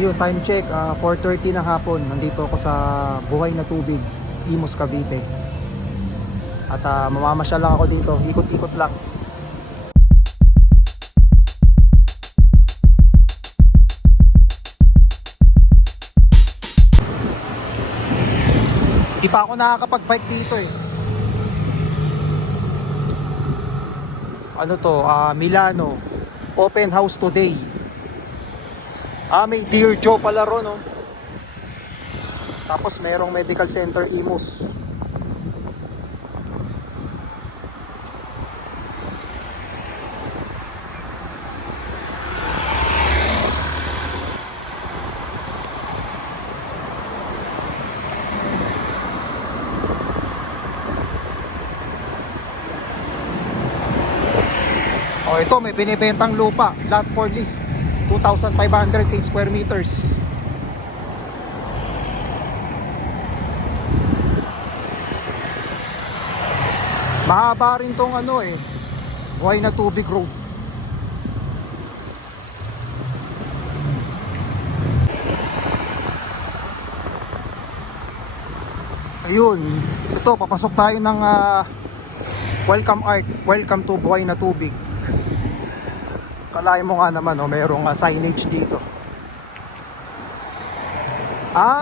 Yun, time check, 4:30 ng hapon. Nandito ako sa Buhay na Tubig, Imus, Cavite. At mamamasyal lang ako dito, ikot-ikot lang. Di pa ako nakakapag-bike dito eh. Ano to, Milano. Open house today. May Dear Joe pala ron, no? Tapos merong medical center Imus. Oh, ito may binibentang lupa, lot for lease, 2,508 square meters. Mahaba rin tong ano eh, Buhay na Tubig Road. Ayun, ito papasok tayo ng welcome art, welcome to Buhay na Tubig. Kalahin mo nga naman, oh, merong signage dito.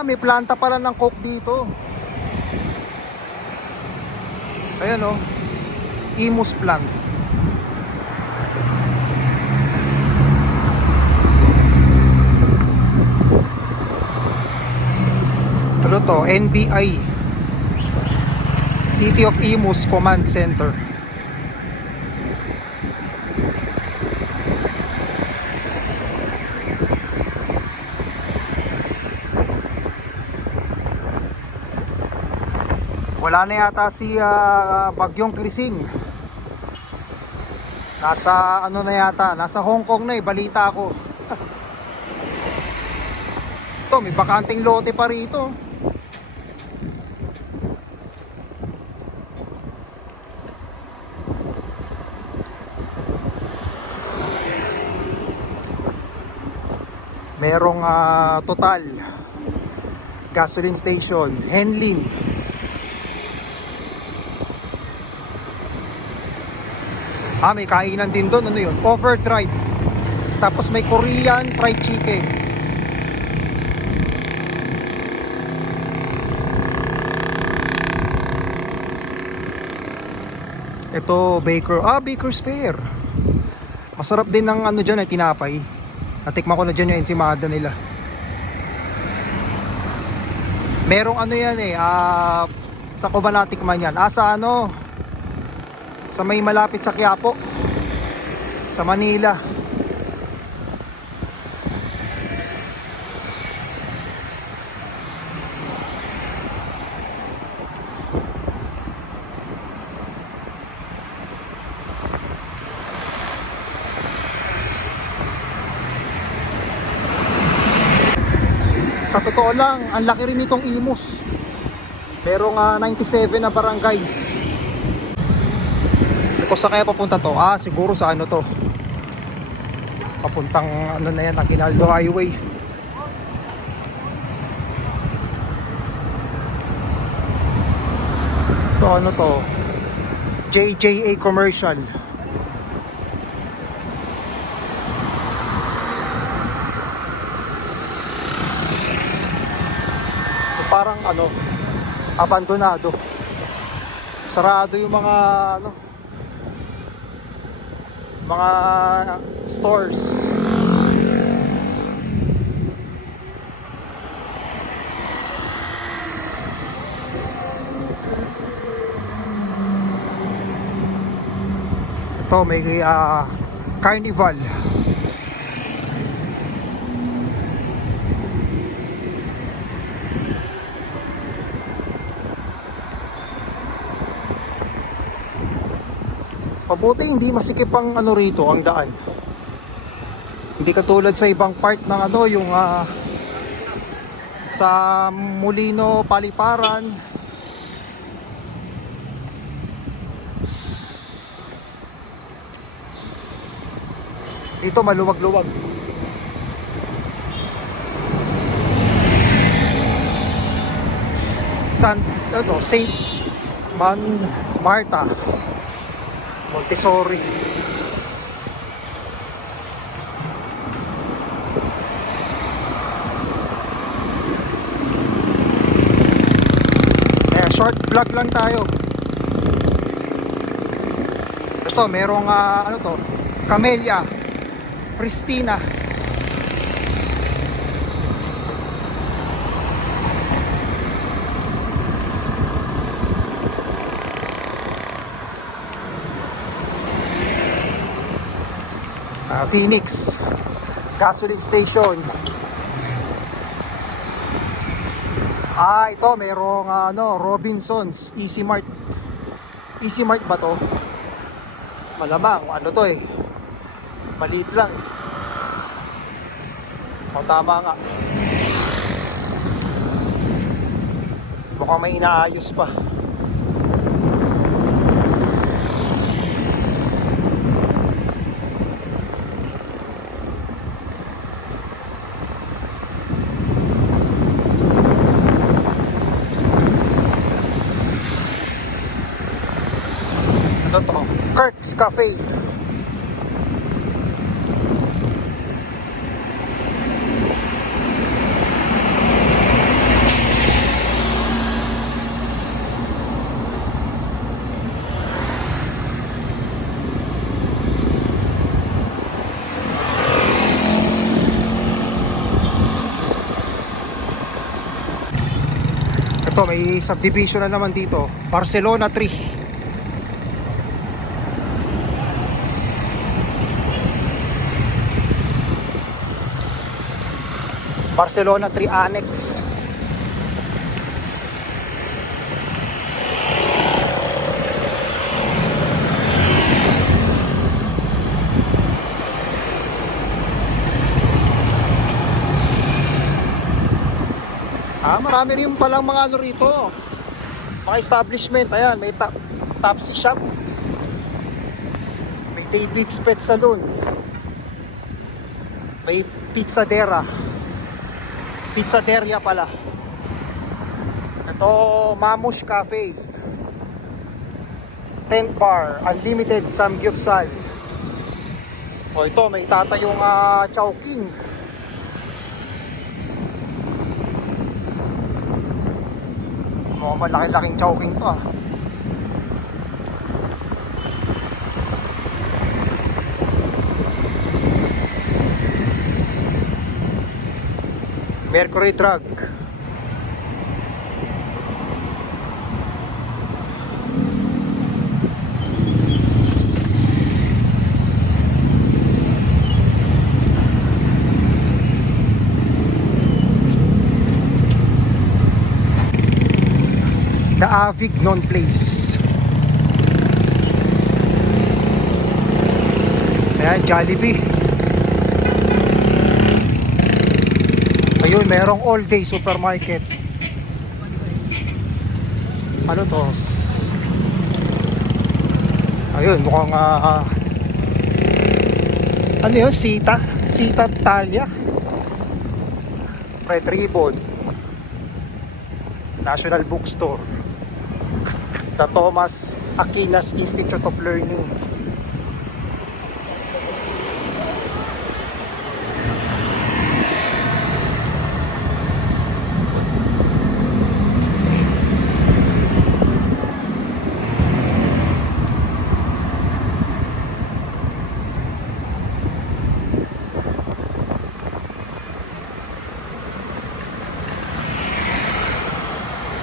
May planta pala ng coke dito. Ayan, oh, Imus plant. Ano to? NBI, City of Imus Command Center. Wala na yata si Bagyong Krising. Nasa ano na yata, nasa Hong Kong na eh, balita ko. Ito, may bakanting lote pa rito. Merong Total gasoline station, Henlin. May kainan din doon. Ano yun? Overdrive. Tapos may Korean fried chicken. Ito, Baker's Fair. Masarap din ng ano dyan ay tinapay. Natikman ko na dyan yung ensimada nila. Merong ano yan eh, sa ko ba natikman yan? Sa ano, sa may malapit sa Quiapo, sa Manila. Sa totoo lang, ang laki rin itong Imus. Merong 97 na barangays. Ito sa kaya papunta to? Siguro sa ano to, papuntang ano na yan, Aguinaldo Highway. Ito ano to, JJA Commercial. Ito parang ano, abandonado. Sarado yung mga ano, mga stores. Ito may carnival. Mabuti hindi masikip ang ano rito, ang daan. Hindi katulad sa ibang part ng ano, yung sa Molino, Paliparan. Dito maluwag-luwag. Saint Marta Montessori. Short vlog lang tayo. Ito merong ano to, Camellia Pristina. Phoenix gasoline station. Ito merong Robinsons Easy Mart. Easy Mart ba to? Malamang ano to eh, maliit lang. O tama nga, mukhang may inaayos pa. Ano to? Kirk's Cafe. Ito may subdivision na naman dito, Barcelona 3. Barcelona 3 Annex. Marami rin palang mga ano rito, mga establishment. Ayan, may Tapsi Shop, may David's Pet Salon, may Pizzaderia pala. Ito, Mamush Cafe, Tent Bar, Unlimited Samgyupsal. O ito, may tatayong Chowking. Malaki-laking Chowking to Mercury Drug. The Avignon Place. Ayan, Jollibee. Ayun, merong all day supermarket. Ano to? Ayun, mukhang ano yun? Sita Talia, Red Ribbon, National Bookstore, the Thomas Aquinas Institute of Learning.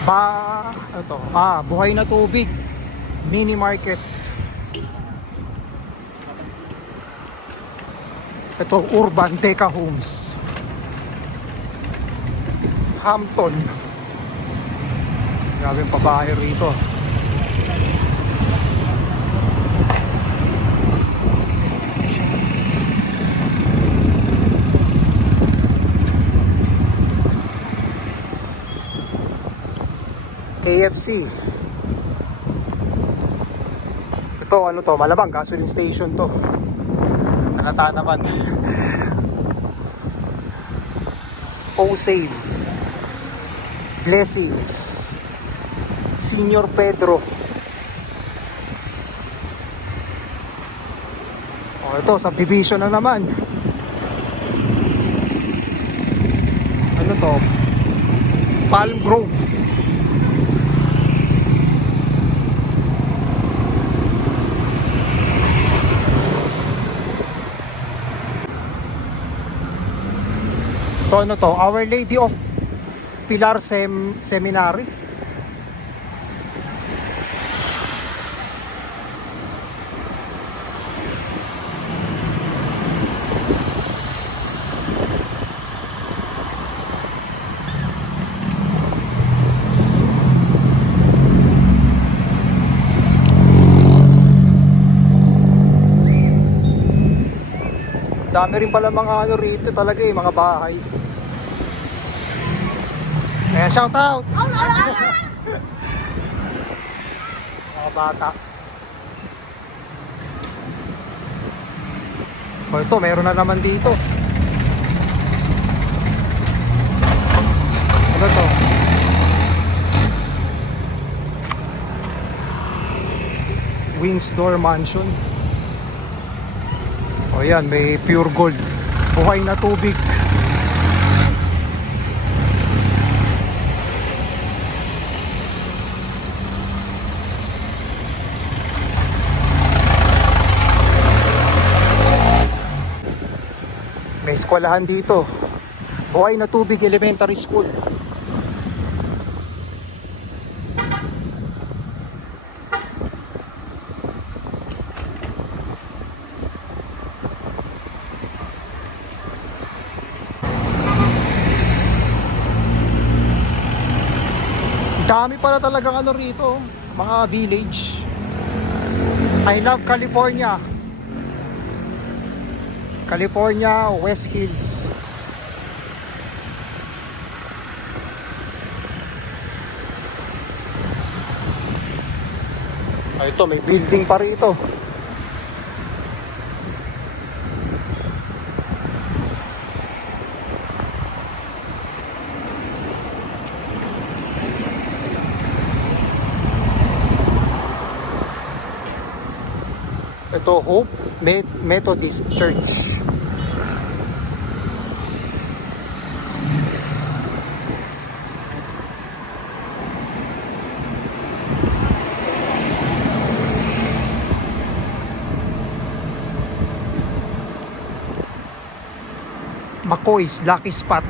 Ano to? Buhay na Tubig Mini Market. Ito, Urban Deca Homes, Hampton. Grabe yung pabahay rito. KFC. Ito, ano to? Malamang gasoline station to. Halata naman. Osave, Blessings, Senior Pedro. O ito, subdivision na naman. Ano to? Palm Grove. Ito ano to? Our Lady of Pilar Seminary. Dami rin pala mga ano rito talaga eh, mga bahay. Ayan, shout out! Mga bata. O ito, meron na naman dito. Ano to? Windsor Mansion. O yan, may pure gold. Buhay na tubig. May eskwelahan dito. Buhay na tubig elementary school. Dami pala talagang ano rito, mga village. I love California. California, West Hills. Ito, may building pa rito. Ito, Hope Methodist Church. McCoy's Lucky Spot.